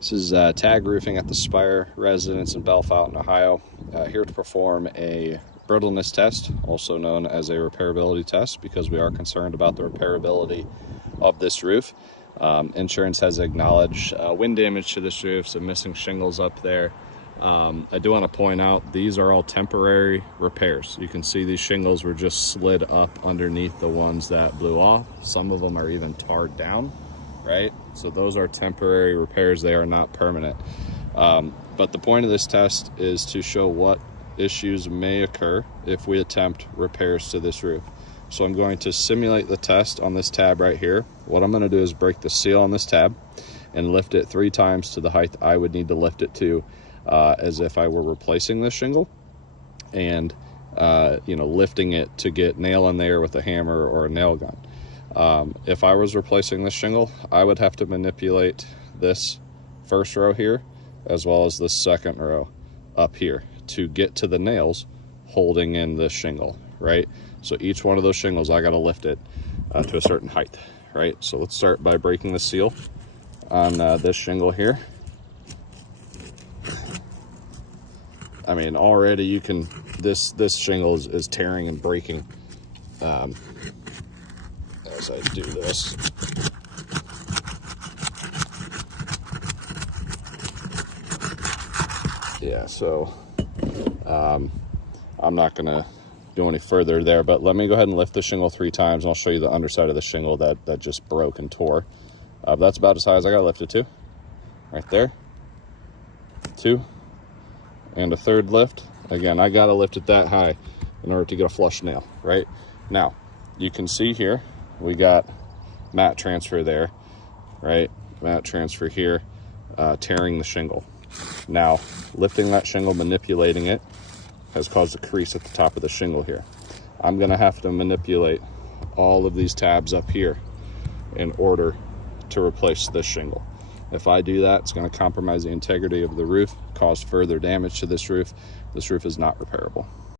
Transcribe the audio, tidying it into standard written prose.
This is Tag Roofing at the Spire residence in Bellefontaine, Ohio, here to perform a brittleness test, also known as a repairability test, because we are concerned about the repairability of this roof. Insurance has acknowledged wind damage to this roof, some missing shingles up there. I do want to point out these are all temporary repairs. You can see these shingles were just slid up underneath the ones that blew off. Some of them are even tarred down, right? So those are temporary repairs, they are not permanent. But the point of this test is to show what issues may occur if we attempt repairs to this roof. So I'm going to simulate the test on this tab right here. What I'm going to do is break the seal on this tab and lift it 3 times to the height I would need to lift it to, as if I were replacing this shingle, and lifting it to get nail in there with a hammer or a nail gun. If I was replacing this shingle, I would have to manipulate this first row here as well as this second row up here to get to the nails holding in this shingle, right? So each one of those shingles, I got to lift it to a certain height, right? So let's start by breaking the seal on this shingle here. I mean, already you can, this shingle is tearing and breaking as I do this. Yeah, so I'm not gonna go any further there, but let me go ahead and lift the shingle 3 times and I'll show you the underside of the shingle that just broke and tore. That's about as high as I gotta lift it to. Right there. 2. And a third lift. Again, I gotta lift it that high in order to get a flush nail, right? Now, you can see here, we got mat transfer there, right? Mat transfer here, tearing the shingle. Now, lifting that shingle, manipulating it, has caused a crease at the top of the shingle here. I'm gonna have to manipulate all of these tabs up here in order to replace this shingle. If I do that, it's gonna compromise the integrity of the roof, cause further damage to this roof. This roof is not repairable.